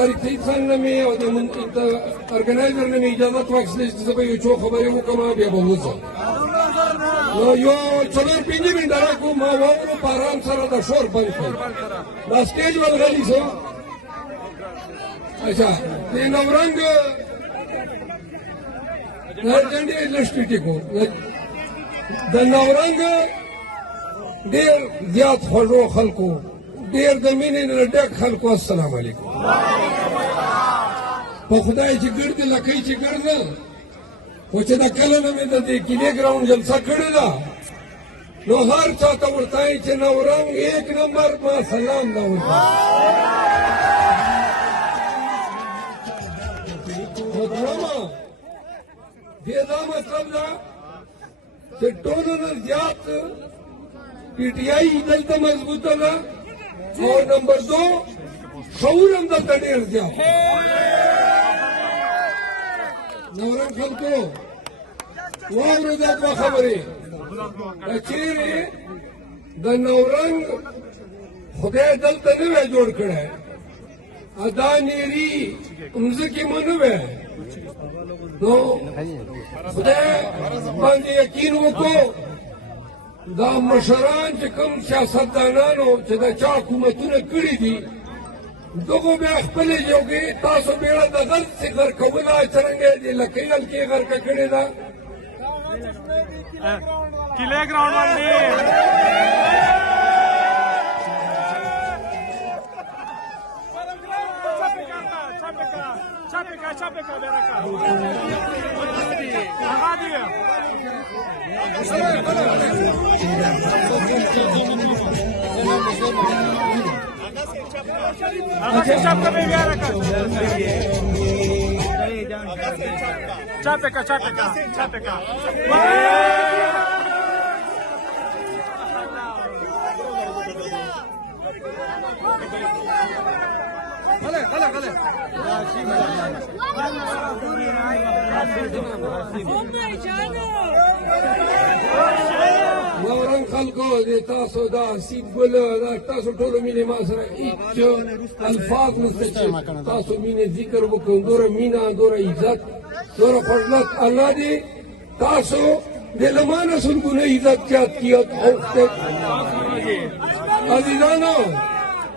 طارق سعید خان نه مې او د ارګنایزر نه مې اجازت واخیستله چې زه به یو څو خبرې وکړم بیا به وځم. نو یو څلور پنځه منټه راکړو ما واورو په ارام سره د شور بند کړ. دا سټیج ولغلي شو. اچھا د نورنګ ډېر لشټیټي کو د نورنګ ډېر زیات خوږو خلکو ډېر د مینې نه ډک خلکو السلام علیکم. په خدای چې ګرد لکۍ چې ګرد نه خو چې د کله نه مې د دې کلي ګراونډ جلسه کړې ده نو هر چا ته ورته وایي چې نورنګ ایک نمبر ما سلام ده ورته. محترمه دې دا مطلب ده چې ټولو نه زیات پی ټي آی دلته مضبوطه ده او نمبر دو شعور هم دلته ډېر زیات. نورنګ خلکو واورئ دا دوه خبرې که چیرې د نورنګ خدای دلته نه وی جوړ کړی دا نیري مځکې مو نه وی نو خدای باندې یقین وکړو دا مشران چې کوم سیاستدانانو چې د چا حکومتونه کړي دي دغو بیا خپلې جوګې تاسو بیړه د غل چې غر کوله څرنګه دې لکۍ هلکې غرقه کړې ده کلي ګراونډ باندې چاپکا بیرکا هغه دی چاپکا بیرکا چاپکا نورنګ خلکو د تاسو دا سید ګل دا تاسو ټولو مینې ما سره هېڅ الفاظ نشته چې تاسو مینې ذکر وکړو دومره مینه دومره عزت دومره فضلت الله دې تاسو د لمانه سلګونه عزت زیات کړي عزیزانو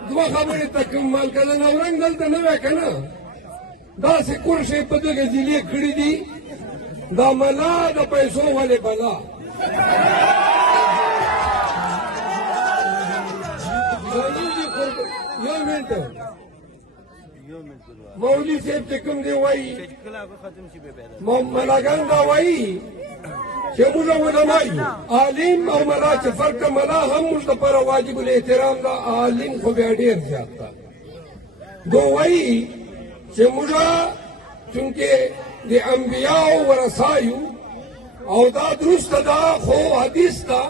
دوه خبرې ته کوم مال که د نورنګ دلته نه وی که نه داسې کورشې په دغه ضلع کړي دي دا ملا د پیسو ولې بلا یو منټ مولوي صاحب چې کوم دی وایي ملاګان دا وایي چې موږ علما یو عالم او ملا چې فرق ده ملا هم موږ دپاره واجب الاحترام ده عالم خو بیا ډېر زیات ده دو وایي چې موږ چونکې د انبیاو ورثه یو او دا درسته ده خو حدیث ده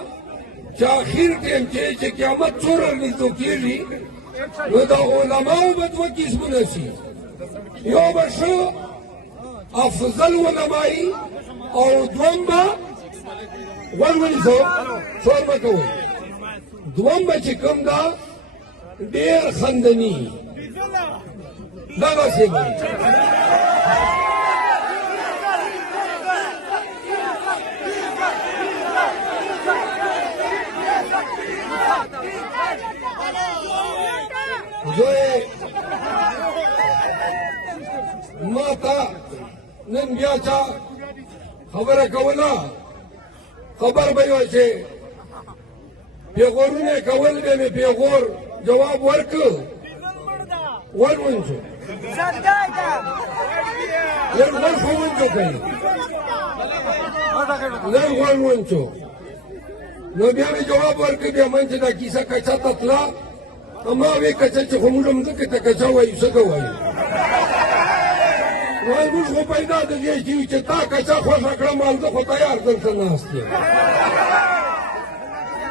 چې اخر ټیم کې چې قیامت څومره نږدې کېږي نو د علماو به دوه قسمونه شي یو به ښه افضل علمایي او دوم به ولونیسو شور مه کوئ دوم به چې کوم ده ډېر خندني دغسې به زوی ما ته نن بیا چا خبره کوله خبر به یې چې پیغورونه کول به مې پیغور جواب ورکړ ولونجو لږ ولونجو کوي لږ ولونجو نو بیا مې جواب ورکړ بیا من چې دا کیسه کچا ته تله ما وی کچا چې خو موږ مځکې ته کچا وایو څه وایو وایي موږ خو پیدا د دې چې تا کچا خوښه کړه مال زه خو تیار دلته ناست یم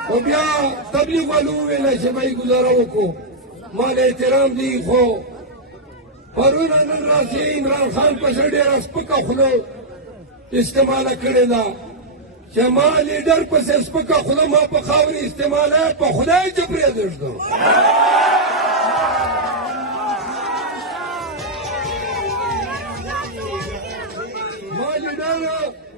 خو بیا تبلیغ والو وویله چې به یې ګزاره وکړو مال احترام دی خو پرون نن راسې عمران خان پسې ډېره سپکه خوله استعماله کړې ده چې ما لیډر پسې سپکه خوله ما په خاورې استعماله په خدای چې پرېږدم ما لیډر